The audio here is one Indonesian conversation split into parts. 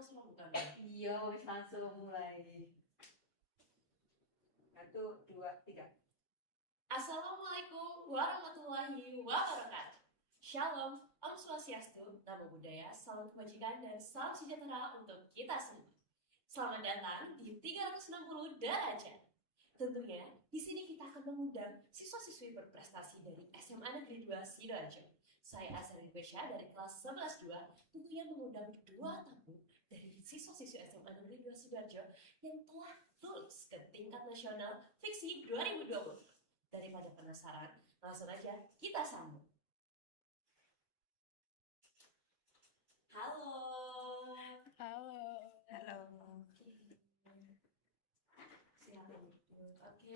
langsung bukan? Iya, wis langsung mulai. 1, 2, 3. Assalamualaikum warahmatullahi wabarakatuh. Shalom, Om Swastiastu, Namo Buddhaya, salam kebajikan dan salam sejahtera untuk kita semua. Selamat datang di 360 derajat. Tentunya di sini kita akan mengundang siswa-siswi berprestasi dari SMA Negeri 2 Sidoarjo. Saya Azari Besha dari kelas 11-2, tentunya mengundang dua tamu dari siswa-siswi SMA Negeri 2 Sidoarjo yang telah lulus ke tingkat nasional Fiksi 2020. Daripada penasaran, langsung aja kita sambung. Halo. Halo. Halo. Siapa nih? Oke,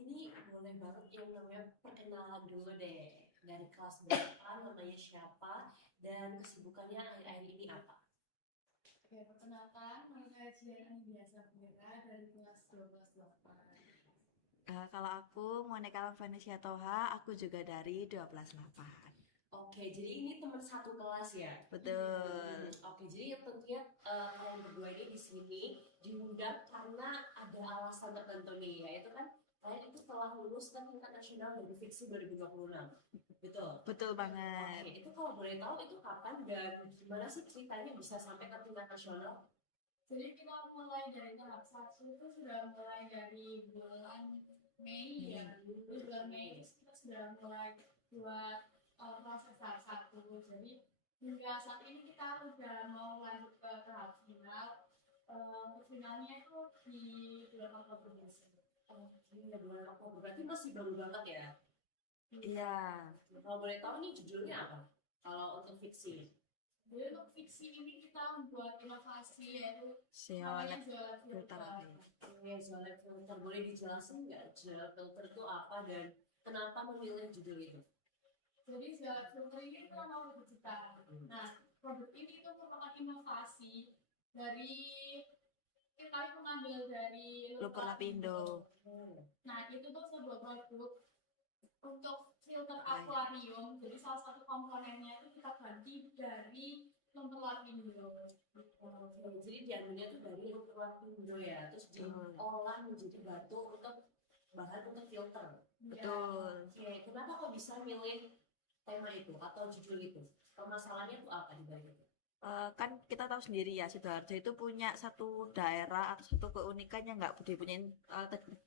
ini boleh banget yang namanya perkenalan dulu deh. Dari kelas berapa, namanya siapa, dan kesibukannya akhir-akhir ini apa? Oke, perkenalkan, nama saya Jian Anidiasa Pira dari kelas 12-8. Kalau aku Monica Vanesia Toha, aku juga dari 12-8. Oke, jadi ini teman satu kelas ya? Betul. Oke, jadi tentunya kalian berdua ini di sini diundang karena ada alasan tertentu nih, yaitu kan kalian itu telah lulus ke tingkat nasional dari Fiksi 2026. Betul? Betul banget. Oke, itu kalau boleh tahu itu kapan dan gimana sih ceritanya bisa sampai ke tingkat nasional? Jadi kita mulai dari tahap 1 itu sudah mulai dari bulan Mei ya. Di bulan Mei itu kita sudah mulai buat proses tahap 1. Jadi hingga saat ini kita udah mau lanjut ke tahap final. Untuk finalnya itu di bulan Oktober besok. Oke, bulan Oktober berarti masih baru banget ya? Iya. Kalau boleh tahu nih judulnya apa? Kalau untuk fiksi? Jadi untuk fiksi ini kita membuat inovasi yaitu Zolet Zolet filter. Oke, Zolet filter. Boleh dijelasin nggak Zolet filter itu apa dan kenapa memilih judul itu? Jadi Zolet filter ini kita mau bercerita. Nah, produk ini itu merupakan inovasi dari kita mengambil dari Luper Lapindo. Nah, itu tuh sebuah produk untuk filter akuarium. Jadi salah satu komponennya itu kita ganti dari Luper Lapindo. Oke, jadi diambilnya tuh dari Luper Lapindo ya, terus diolah menjadi batu untuk bahan untuk filter. Betul. Oke, kenapa kok bisa milih tema itu atau judul itu? Permasalahannya tuh apa di balik itu? Kan kita tahu sendiri ya, Sidoarjo itu punya satu daerah atau satu keunikan yang nggak dipunyain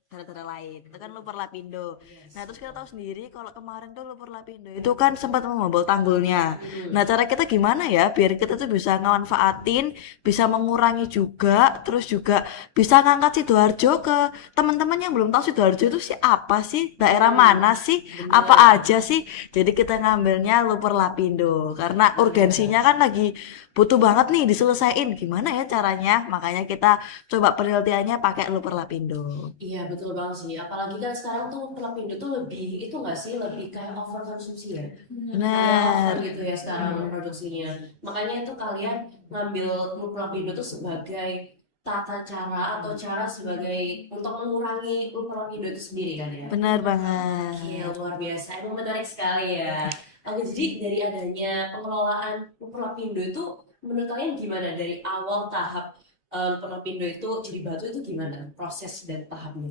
daerah-daerah lain. Itu kan Luper Lapindo. Nah, terus kita tahu sendiri kalau kemarin tuh Luper Lapindo itu kan sempat membobol tanggulnya. Nah, cara kita gimana ya biar kita tuh bisa ngemanfaatin, bisa mengurangi juga, terus juga bisa ngangkat Sidoarjo ke teman-teman yang belum tahu Sidoarjo itu sih apa sih, daerah mana sih, apa aja sih. Jadi kita ngambilnya Luper Lapindo karena urgensinya kan lagi butuh banget nih diselesain, gimana ya caranya, makanya kita coba penelitiannya pakai Luper Lapindo. Iya betul banget sih, apalagi kan sekarang tuh Luper Lapindo tuh lebih itu nggak sih, lebih kayak over konsumsi ya, kayak over Bener. gitu ya sekarang produksinya. Makanya itu kalian ngambil Luper Lapindo tuh sebagai tata cara atau cara sebagai untuk mengurangi Luper Lapindo itu sendiri kan ya. Bener banget. Oke, luar biasa, emang menarik sekali ya. Oke, jadi dari adanya pengelolaan Luper Lapindo itu menurut kalian gimana dari awal tahap Luper Lapindo itu jadi batu itu gimana proses dan tahapnya?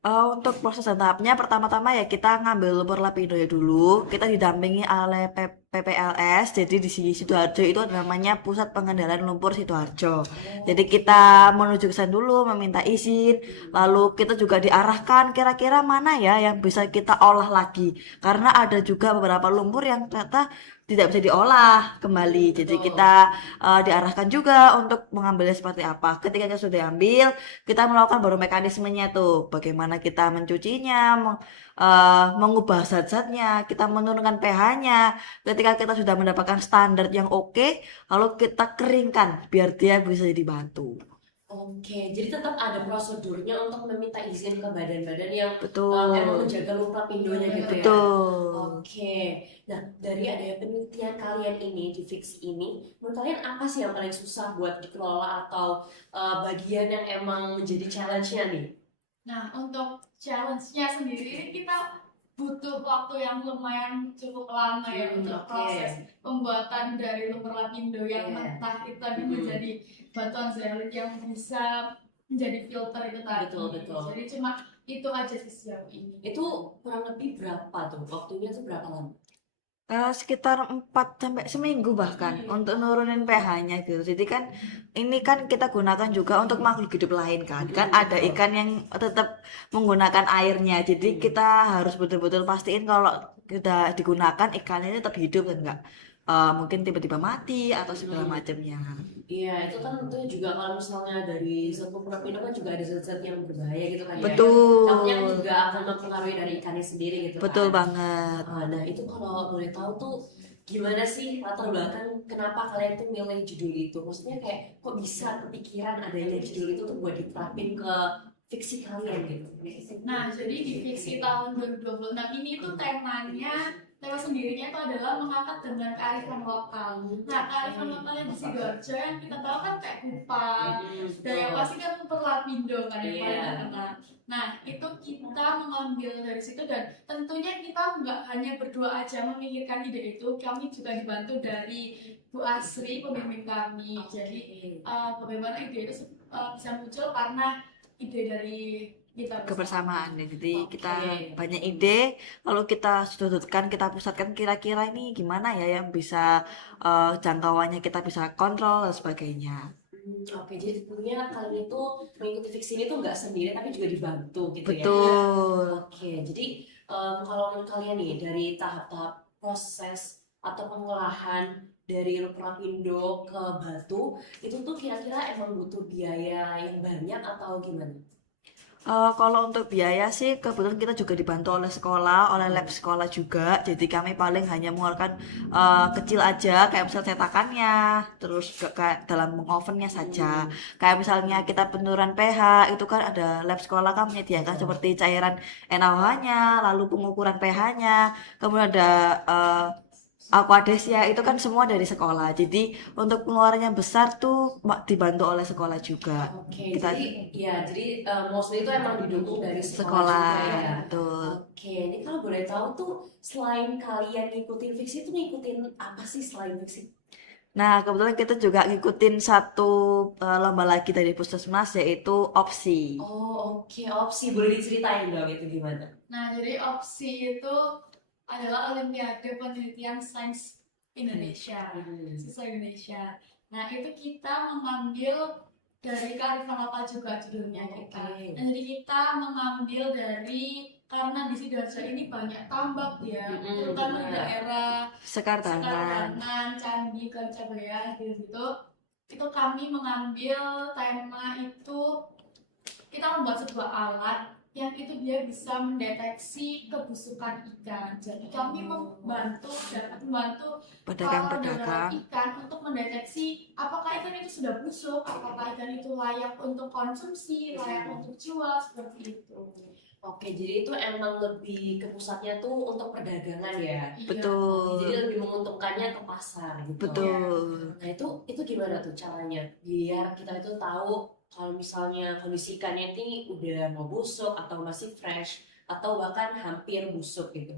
Untuk proses dan tahapnya pertama-tama ya kita ngambil Luper Lapindo ya dulu. Kita didampingi oleh PPLS. Jadi di Sidoarjo itu ada namanya Pusat Pengendalian Lumpur Sidoarjo. Jadi kita menuju ke sana dulu meminta izin. Lalu kita juga diarahkan kira-kira mana ya yang bisa kita olah lagi. Karena ada juga beberapa lumpur yang ternyata tidak bisa diolah kembali. Jadi kita diarahkan juga untuk mengambilnya seperti apa. Ketika kita sudah diambil, kita melakukan baru mekanismenya tuh, bagaimana kita mencucinya, mengubah zat-zatnya, kita menurunkan pH-nya. Ketika kita sudah mendapatkan standar yang oke, lalu kita keringkan biar dia bisa jadi batu. Oke, jadi tetap ada prosedurnya untuk meminta izin ke badan-badan yang Betul. emang menjaga Luper Lapindonya gitu ya. Betul. Oke, nah dari adanya penelitian kalian ini di fiksi ini, menurut kalian apa sih yang paling susah buat dikelola atau bagian yang emang menjadi challenge-nya nih? Nah, untuk challenge-nya sendiri kita butuh waktu yang lumayan cukup lama ya untuk proses pembuatan dari lumpur lapindo yang mentah itu tadi menjadi batuan zeolit yang bisa menjadi filter itu tadi. Betul. Jadi cuma itu aja sih sejauh ini. Itu kurang lebih berapa tuh? Waktunya tuh berapa lama? Sekitar 4 sampai seminggu bahkan untuk nurunin pH-nya gitu. Jadi kan ini kan kita gunakan juga untuk makhluk hidup lain kan. Kan ada ikan yang tetap menggunakan airnya. Jadi kita harus betul-betul pastiin kalau kita digunakan ikannya tetap hidup dan enggak mungkin tiba-tiba mati atau segala macamnya. Iya, itu kan tentunya juga kalau misalnya dari zat lumpur lapindo kan juga ada zat-zat yang berbahaya gitu kan ya. Betul. Takutnya kan juga akan mempengaruhi dari ikannya sendiri gitu kan. Betul banget. Nah itu kalau boleh tahu tuh gimana sih latar belakang kenapa kalian tuh milih judul itu? Maksudnya kayak kok bisa kepikiran adanya judul itu tuh buat diterapin ke fiksi kalian gitu? Nah, jadi di fiksi tahun 2026 ini tuh tema sendirinya itu adalah mengangkat dengan kearifan lokal. Nah, kearifan lokalnya di Sidoarjo yang kita tahu kan kayak kupang, dan yang pasti kan lumpur lapindo kan yang paling terkenal. Nah, itu kita mengambil dari situ dan tentunya kita nggak hanya berdua aja memikirkan ide itu, kami juga dibantu dari Bu Asri, pembimbing kami. Jadi, bagaimana ide itu bisa muncul karena ide dari kita Kebersamaan ya. Jadi kita banyak ide, lalu kita sudutkan, kita pusatkan kira-kira ini gimana ya yang bisa jangkauannya kita bisa kontrol dan sebagainya. Oke, jadi tentunya kalian itu mengikuti fiksi ini tuh nggak sendiri tapi juga dibantu gitu ya. Betul. Oke, jadi kalau menurut kalian nih dari tahap-tahap proses atau pengolahan dari lumpur lapindo ke batu itu tuh kira-kira emang butuh biaya yang banyak atau gimana? Kalau untuk biaya sih kebetulan kita juga dibantu oleh sekolah, oleh lab sekolah juga. Jadi kami paling hanya mengeluarkan kecil aja, kayak misalnya cetakannya, terus kayak dalam ovennya saja. Kayak misalnya kita penurunan pH, itu kan ada lab sekolah kan menyediakan seperti cairan NaOH-nya, lalu pengukuran pH-nya, kemudian ada Aquadesia itu kan semua dari sekolah. Jadi untuk pengeluarannya besar tuh dibantu oleh sekolah juga. Oke, Kita jadi mostly itu emang didukung dari sekolah sekolah, juga ya. betul. Oke, ini kalau boleh tahu tuh selain kalian ngikutin fiksi tuh ngikutin apa sih selain fiksi? Nah, kebetulan kita juga ngikutin satu lomba lagi dari Puskesmas yaitu opsi. Oh, oke, opsi boleh diceritain dong itu gimana? Nah, jadi opsi itu adalah Olimpiade Penelitian Sains Indonesia, siswa Indonesia. Nah, itu kita mengambil dari kearifan lokal juga judulnya kita. Nah, jadi kita mengambil dari karena di Sidoarjo ini banyak tambak ya, terutama di daerah Sekardangan, Candi, Kancabaya gitu. Itu kami mengambil tema itu, kita membuat sebuah alat yang itu dia bisa mendeteksi kebusukan ikan. Jadi kami dapat membantu Pedagang-pedagang. ikan untuk mendeteksi apakah ikan itu sudah busuk, apakah ikan itu layak untuk konsumsi, layak untuk jual, seperti itu. Oke, jadi itu emang lebih ke pusatnya tuh untuk perdagangan ya. Betul. Jadi lebih menguntungkannya ke pasar gitu. Betul. Nah, itu gimana tuh caranya biar kita itu tahu kalau misalnya kondisi ikannya ini udah mau busuk atau masih fresh atau bahkan hampir busuk gitu.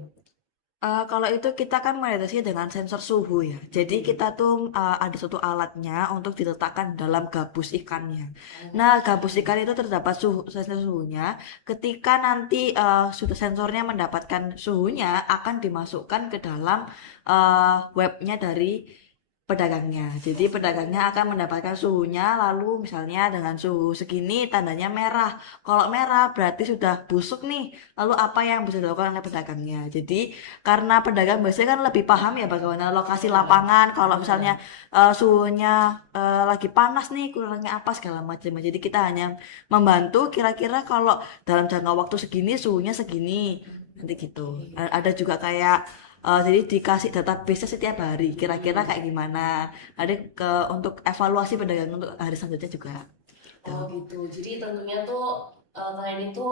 Kalau itu kita kan mendeteksi dengan sensor suhu ya. Jadi kita tuh ada suatu alatnya untuk diletakkan dalam gabus ikannya. Nah, gabus ikan itu terdapat sensor suhunya. Ketika nanti sudah sensornya mendapatkan suhunya, akan dimasukkan ke dalam webnya dari pedagangnya. Jadi pedagangnya akan mendapatkan suhunya, lalu misalnya dengan suhu segini tandanya merah. Kalau merah berarti sudah busuk nih. Lalu apa yang bisa dilakukan oleh pedagangnya? Jadi karena pedagang biasanya kan lebih paham ya bagaimana lokasi lapangan. Kalau misalnya suhunya lagi panas nih, kurangnya apa segala macam. Jadi kita hanya membantu kira-kira kalau dalam jangka waktu segini suhunya segini. Nanti gitu. Ada juga kayak jadi dikasih database setiap hari kira-kira kayak gimana. Ada untuk evaluasi pedagang untuk hari selanjutnya juga. Oh gitu. Jadi tentunya tuh kalian itu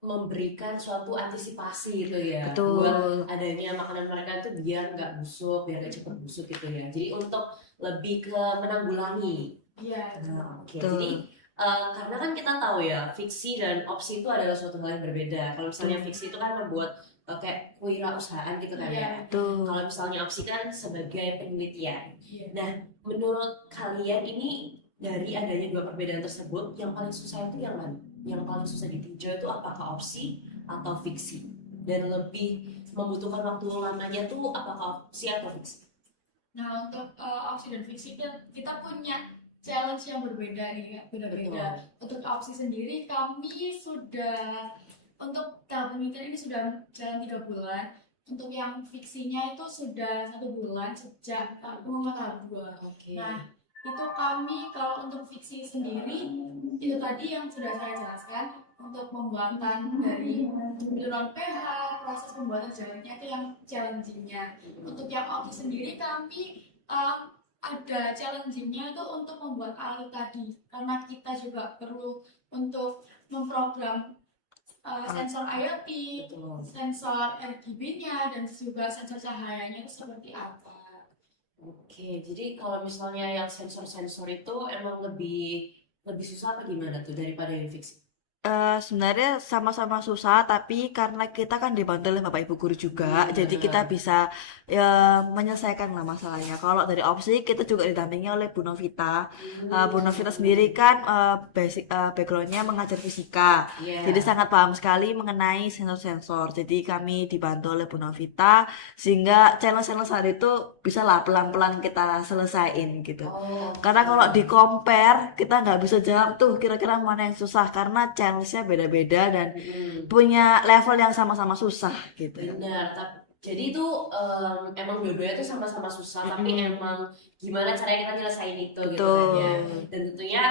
memberikan suatu antisipasi gitu ya. Betul. Buat adanya makanan mereka itu biar nggak busuk, biar nggak cepat busuk gitu ya. Jadi untuk lebih ke menanggulangi. Iya. Oke. Jadi karena kan kita tahu ya fiksi dan opsi itu adalah suatu hal yang berbeda. Kalau misalnya fiksi itu kan membuat kayak kewirausahaan gitu kan ya. Tuh. Kalau misalnya opsi kan sebagai penelitian. Iya. Nah, menurut kalian ini dari adanya dua perbedaan tersebut, yang paling susah itu yang mana? Yang paling susah ditinjau itu apakah opsi atau fiksi? Dan lebih membutuhkan waktu lamanya tuh apakah opsi atau fiksi? Nah, untuk opsi dan fiksi kita punya challenge yang berbeda nih, Kak. Beda-beda. Untuk opsi sendiri kami sudah untuk tahap penelitian ini sudah jalan 3 bulan. Untuk yang fiksinya itu sudah 1 bulan sejak pengumuman tahap 2. Oke. Nah, itu kami kalau untuk fiksi sendiri itu tadi yang sudah saya jelaskan, untuk pembuatan dari bilangan pH, proses pembuatan jalannya itu yang challenging-nya. Untuk yang opsi sendiri kami ada challenging-nya itu untuk membuat alat tadi, karena kita juga perlu untuk memprogram sensor IoT, Betul. sensor RGB-nya, dan juga sensor cahayanya itu seperti apa. Oke, jadi kalau misalnya yang sensor-sensor itu emang lebih susah apa gimana tuh daripada yang fiksi? Sebenarnya sama-sama susah, tapi karena kita kan dibantu oleh Bapak Ibu guru juga, jadi kita bisa menyelesaikan lah masalahnya. Kalau dari opsi kita juga didampingi oleh Bu Novita. Bu Novita sendiri kan backgroundnya mengajar fisika, Iya. jadi sangat paham sekali mengenai sensor-sensor. Jadi kami dibantu oleh Bu Novita sehingga challenge-challenge itu bisa lah pelan-pelan kita selesaiin gitu. Oh, Karena kalau di compare kita nggak bisa jawab tuh kira-kira mana yang susah karena challenge-nya beda-beda dan punya level yang sama-sama susah gitu. benar. Jadi itu emang dua-duanya tuh sama-sama susah, tapi emang gimana caranya kita nyelesain itu gitu kan ya. Betul. Dan tentunya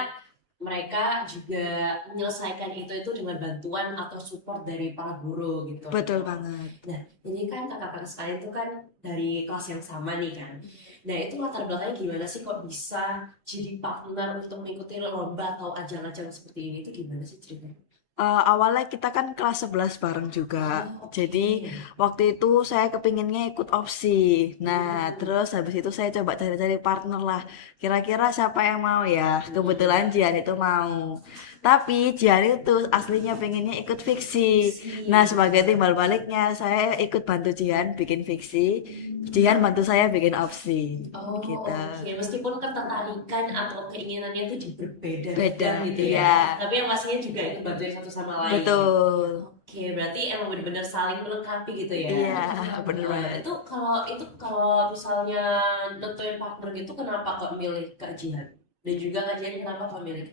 mereka juga menyelesaikan itu dengan bantuan atau support dari para guru gitu. Betul banget. Nah, ini kan kakak-kakak sekalian itu kan dari kelas yang sama nih kan. Nah, itu latar belakangnya gimana sih kok bisa jadi partner untuk mengikuti lomba atau ajang-ajang seperti ini, itu gimana sih ceritanya? Awalnya kita kan kelas 11 bareng juga. Jadi waktu itu saya kepinginnya ikut opsi. Nah, terus habis itu saya coba cari-cari partner lah. Kira-kira siapa yang mau ya? Kebetulan Jian itu mau. Tapi Jian itu aslinya pengennya ikut fiksi. Nah, sebagai timbal baliknya saya ikut bantu Jian bikin fiksi. Jian bantu saya bikin opsi. Oh, Gitu. oke. Meskipun ketertarikan atau keinginannya itu berbeda Beda, gitu ya. iya. Tapi yang pastinya juga ikut bantuin satu sama lain. Betul. Oke, berarti emang benar-benar saling melengkapi gitu ya. Iya, bener Nah, banget. itu kalau misalnya nentuin partner gitu, kenapa kok milih Kak Jihan? Dan juga Kak Jihan kenapa kok milih?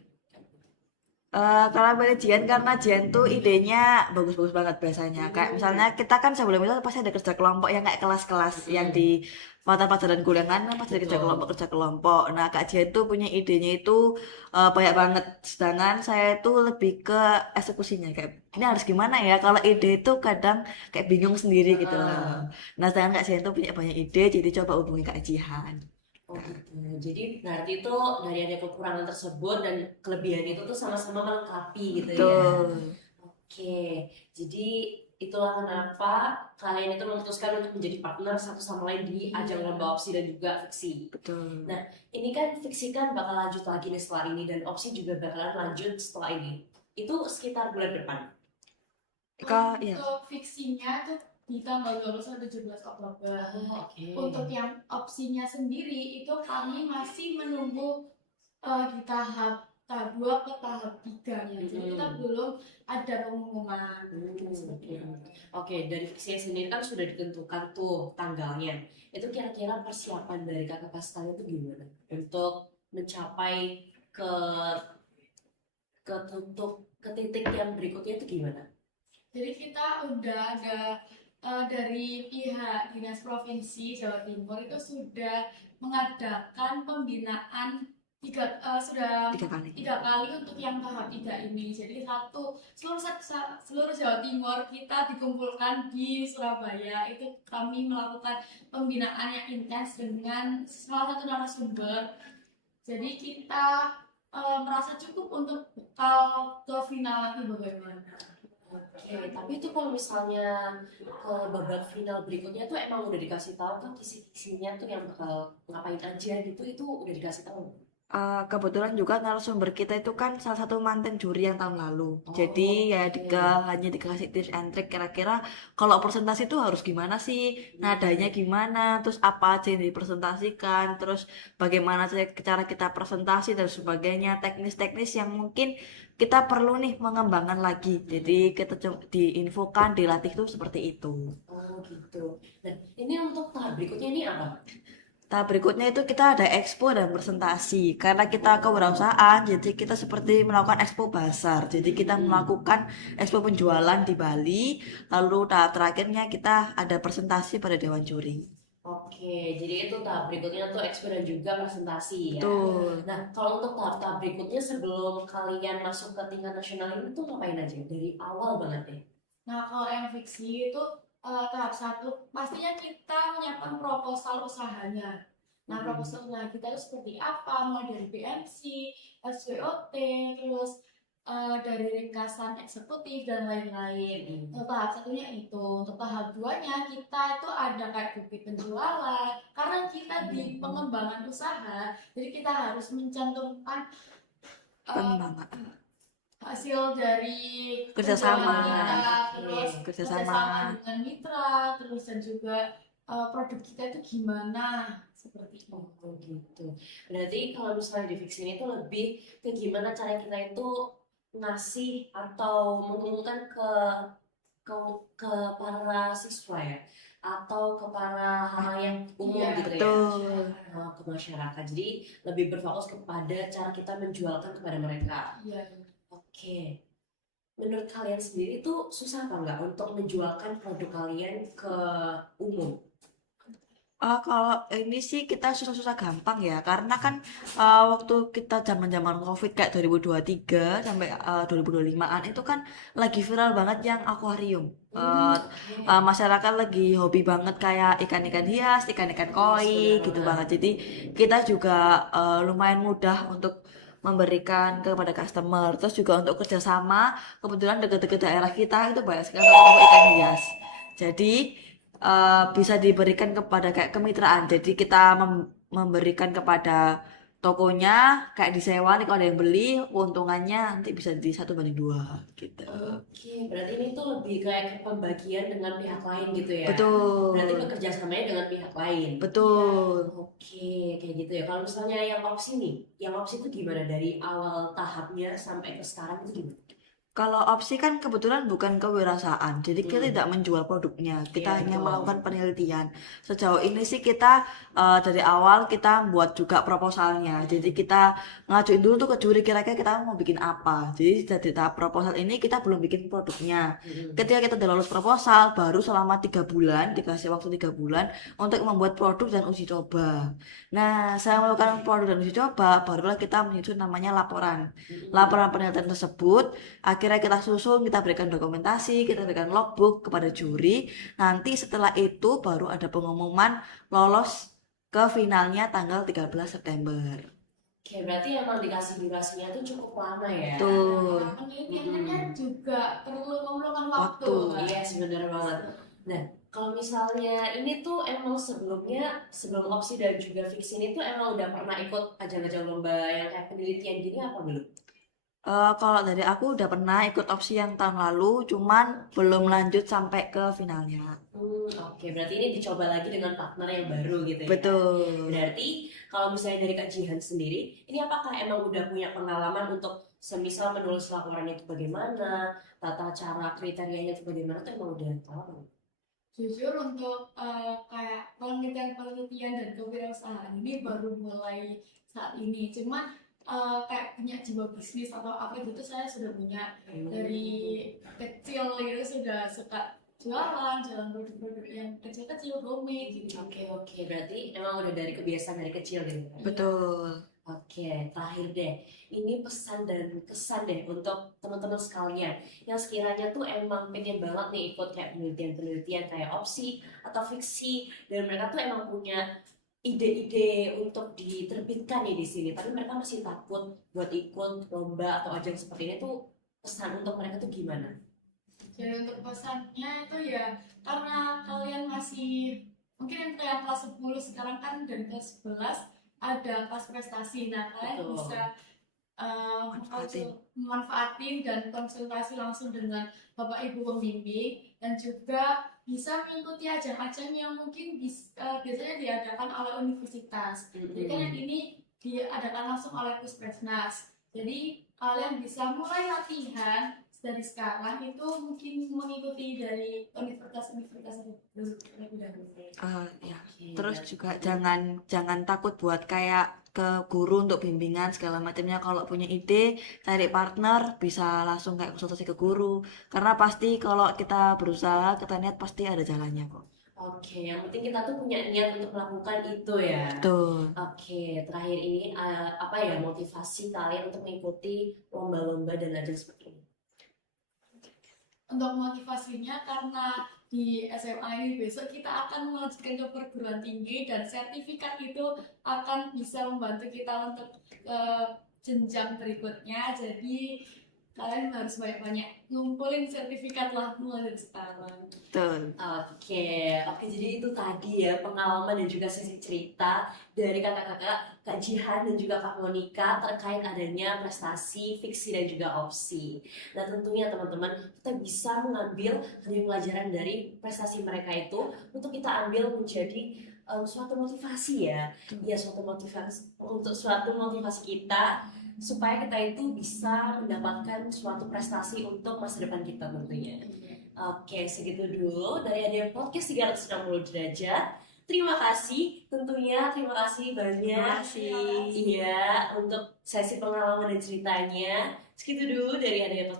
Kalau milih Jian karena Jian tuh idenya bagus-bagus banget biasanya. Kayak misalnya kita kan sebelum itu pasti ada kerja kelompok yang kayak kelas-kelas yang di mata pelajaran kuliah kan pasti ada kerja kelompok. Nah, Kak Jian tuh punya idenya itu banyak banget. Sedangkan saya tuh lebih ke eksekusinya kayak ini harus gimana ya? Kalau ide itu kadang kayak bingung sendiri gitu loh. Nah, sedangkan Kak Jian tuh punya banyak ide, jadi coba hubungi Kak Jihan. Oh gitu. Jadi berarti itu dari ada kekurangan tersebut dan kelebihan itu tuh sama-sama melengkapi gitu ya. Betul. Oke, jadi itulah kenapa kalian itu memutuskan untuk menjadi partner satu sama lain di ajang lomba opsi dan juga fiksi. Betul. Nah, ini kan fiksi kan bakal lanjut lagi nih setelah ini, dan opsi juga bakalan lanjut setelah ini. Itu sekitar bulan depan. Iya. Untuk fiksinya tuh di tanggal 17 Oktober. Oke. Untuk yang opsinya sendiri itu kami masih menunggu di tahap 2 ke tahap 3 ya. Jadi kita belum ada pengumuman. Oke, dari fiksinya sendiri kan sudah ditentukan tuh tanggalnya. Itu kira-kira persiapan dari kakak sekalian itu gimana untuk mencapai ke titik yang berikutnya itu gimana? Jadi kita udah ada dari pihak Dinas Provinsi Jawa Timur itu sudah mengadakan pembinaan tiga kali untuk yang tahap 3 ini. Jadi seluruh Jawa Timur kita dikumpulkan di Surabaya. Itu kami melakukan pembinaan yang intens dengan salah satu narasumber. Jadi kita merasa cukup untuk bekal ke final nanti bagaimana. Oke, tapi itu kalau misalnya ke babak final berikutnya tuh emang udah dikasih tahu kan kisi-kisinya tuh yang bakal ngapain aja gitu, itu udah dikasih tahu? Kebetulan juga narasumber kita itu kan salah satu mantan juri yang tahun lalu. Oh, Jadi ya oke. hanya dikasih tips and trick kira-kira kalau presentasi itu harus gimana sih, nadanya gimana, terus apa aja yang dipresentasikan, terus bagaimana cara kita presentasi dan sebagainya, teknis-teknis yang mungkin kita perlu nih mengembangkan lagi. Jadi kita diinfokan, dilatih tuh seperti itu. Oh gitu. Nah, ini untuk tahap berikutnya ini apa? Tahap berikutnya itu kita ada expo dan presentasi. Karena kita kewirausahaan, jadi kita seperti melakukan expo pasar. Jadi kita melakukan expo penjualan di Bali. Lalu tahap terakhirnya kita ada presentasi pada Dewan Juri. Oke, jadi itu tahap berikutnya tuh expo dan juga presentasi ya. Betul. Nah, kalau untuk tahap-tahap berikutnya sebelum kalian masuk ke tingkat nasional ini tuh ngapain aja? Dari awal banget deh. Nah, kalau yang fiksi itu tahap 1, pastinya kita menyiapkan proposal usahanya. Nah, proposal usaha kita itu seperti apa, mulai dari BMC, SWOT, terus dari ringkasan eksekutif dan lain-lain. Untuk tahap 1-nya itu. Untuk tahap 2-nya kita itu ada kayak bukti penjualan. Karena kita di pengembangan usaha, jadi kita harus mencantumkan Pengembangan. hasil dari Kerjasama. penjualan kita, terus Kerjasama. kerjasama dengan mitra, terus dan juga produk kita itu gimana, seperti itu. Oh gitu. Berarti kalau misalnya di fiksi ini tuh lebih ke gimana cara kita itu ngasih atau mengumumkan ke ke para siswa ya, atau ke para halayak umum Iya, gitu ya. Betul. Ke masyarakat. Jadi lebih berfokus kepada cara kita menjualkan kepada mereka. Iya. Oke. Menurut kalian sendiri tuh susah apa enggak untuk menjualkan produk kalian ke umum? Kalau ini sih kita susah-susah gampang ya, karena kan waktu kita zaman-zaman COVID kayak 2023 sampai 2025-an itu kan lagi viral banget yang akuarium. Masyarakat lagi hobi banget kayak ikan-ikan hias, ikan-ikan koi gitu banget. Jadi kita juga lumayan mudah untuk memberikan kepada customer. Terus juga untuk kerjasama, kebetulan deket-deket daerah kita itu banyak sekali toko ikan hias. Jadi bisa diberikan kepada kayak kemitraan. Jadi kita memberikan kepada tokonya kayak disewa nih, kalau ada yang beli keuntungannya nanti bisa di 1/2 gitu. Oke, berarti ini tuh lebih kayak pembagian dengan pihak lain gitu ya. Betul. Berarti bekerja samanya dengan pihak lain. Betul. Oke, kayak gitu ya. Kalau misalnya yang opsi nih, yang opsi itu gimana dari awal tahapnya sampai ke sekarang itu gimana? Kalau opsi kan kebetulan bukan kewirausahaan, jadi kita tidak menjual produknya, kita Iya, hanya betul. melakukan penelitian. Sejauh ini sih kita dari awal kita buat juga proposalnya, jadi kita ngajuin dulu tuh ke juri kira-kira kita mau bikin apa. Jadi dari tahap proposal ini kita belum bikin produknya. Ketika kita udah lulus proposal, baru selama 3 bulan dikasih waktu 3 bulan untuk membuat produk dan uji coba. Nah, saya melakukan produk dan uji coba, barulah kita menyusun namanya laporan. Laporan penelitian tersebut akhirnya kita susun, kita berikan dokumentasi, kita berikan logbook kepada juri. Nanti setelah itu baru ada pengumuman lolos ke finalnya tanggal 13 September. Oke, berarti emang dikasih durasinya tuh cukup lama ya. Betul. Nah, penelitiannya juga perlu memerlukan waktu. Iya, sebenarnya banget. Nah, kalau misalnya ini tuh emang sebelumnya, sebelum opsi dan juga fiksi ini tuh emang udah pernah ikut ajang-ajang lomba yang kayak penelitian gini apa belum? Kalau dari aku udah pernah ikut opsi yang tahun lalu, cuman belum lanjut sampai ke finalnya. Oke, berarti ini dicoba lagi dengan partner yang baru gitu ya. Betul. Berarti kalau misalnya dari Kak Jihan sendiri, ini apakah emang udah punya pengalaman untuk semisal menulis laporan itu bagaimana, tata cara kriterianya itu bagaimana tuh emang udah tahu? Jujur untuk kayak penelitian dan kewirausahaan ini baru mulai saat ini. Cuman kayak punya jiwa bisnis atau apa gitu saya sudah punya dari kecil gitu, sudah suka jualan produk-produk yang kecil-kecil homemade gitu. Oke, berarti emang udah dari kebiasaan dari kecil gitu. Betul. Oke, terakhir deh, ini pesan dan kesan deh untuk teman-teman sekalian yang sekiranya tuh emang pengen banget nih ikut kayak penelitian-penelitian kayak opsi atau fiksi, dan mereka tuh emang punya ide-ide untuk diterbitkan nih di sini, tapi mereka masih takut buat ikut lomba atau ajang seperti ini tuh, pesan untuk mereka tuh gimana? Jadi untuk pesannya itu ya, karena kalian masih mungkin yang kelas 10 sekarang kan dari kelas 11 ada pas prestasi. Nah, kalian Betul. bisa Manfaatin. memanfaatin dan konsultasi langsung dengan Bapak Ibu pembimbing, dan juga bisa mengikuti ajang-ajang yang mungkin biasanya diadakan oleh universitas. Jadi kan yang ini diadakan langsung oleh Puskesmas. Jadi kalian bisa mulai latihan dari sekarang itu mungkin mengikuti dari universitas-universitas terlebih dahulu. Ya. Oke, Terus dan- juga jangan takut buat kayak ke guru untuk bimbingan segala macamnya. Kalau punya ide cari partner bisa langsung kayak konsultasi ke guru, karena pasti kalau kita berusaha kita niat pasti ada jalannya kok. Oke, yang penting kita tuh punya niat untuk melakukan itu ya. Betul. Oke, terakhir ini apa ya motivasi kalian untuk mengikuti lomba-lomba dan ajang seperti ini? Untuk motivasinya, karena di SMA ini besok kita akan melanjutkan ke perguruan tinggi, dan sertifikat itu akan bisa membantu kita untuk jenjang berikutnya. Jadi kalian harus banyak-banyak ngumpulin sertifikat lah mulai dari sekarang. Betul. Oke, jadi itu tadi ya pengalaman dan juga sesi cerita dari kakak-kakak Kak Jihan dan juga Kak Monica terkait adanya prestasi, fiksi dan juga opsi. Nah tentunya teman-teman kita bisa mengambil pelajaran dari prestasi mereka itu untuk kita ambil menjadi suatu motivasi ya, suatu motivasi untuk suatu motivasi kita supaya kita itu bisa mendapatkan suatu prestasi untuk masa depan kita tentunya. Oke, segitu dulu dari Adem Podcast 360 derajat. Terima kasih tentunya, terima kasih banyak. Terima kasih. Iya, untuk sesi pengalaman dan ceritanya. Segitu dulu dari Adem Podcast.